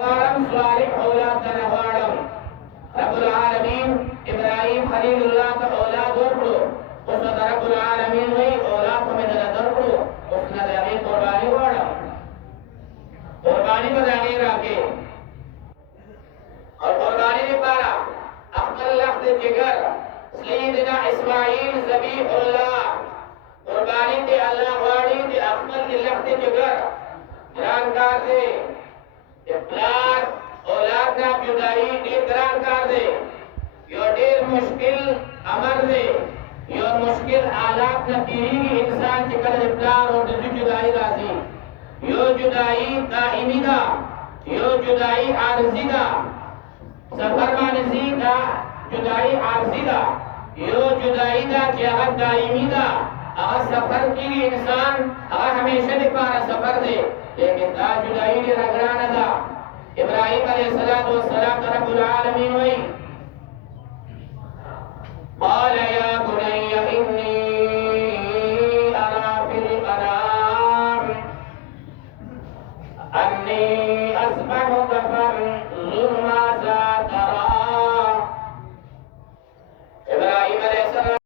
غواړم صالح اولاد ته نه غواړم. رب العالمین ابراهیم خلیل الله ته اولاد ورکړو، اوس ورته رب العالمین وایي اولاد خو مې درله درکړو، اوس نه د هغې قرباني غواړم، قرباني به د هغې راکړې. او قرباني لپاره خپل لخت جگر سیدنا اسماعیل ذبیح الله قرباني دې الله غواړي د خپل د لخت جگر. ګران کار دی، پلار اولاد نه جدائی ډیر ګران کار دی، یو ډیر مشکل امر دی، یو مشکل حالات نه تیریږي انسان چې کله د پلار او د زوی جدائی راځي. یو جدائی دائمی ده، یو جدائی عارضی ده، سفر باندې ځي دا جدائی عارضی ده، یو جدائی ده چې هغه دائمی ده، هغه سفر کېږي انسان، هغه همیشه دپاره سفر دی، لیکن دا جدائی ډېره ګرانه ده. ابراهیم علیه السلام ته رب العالمین وایي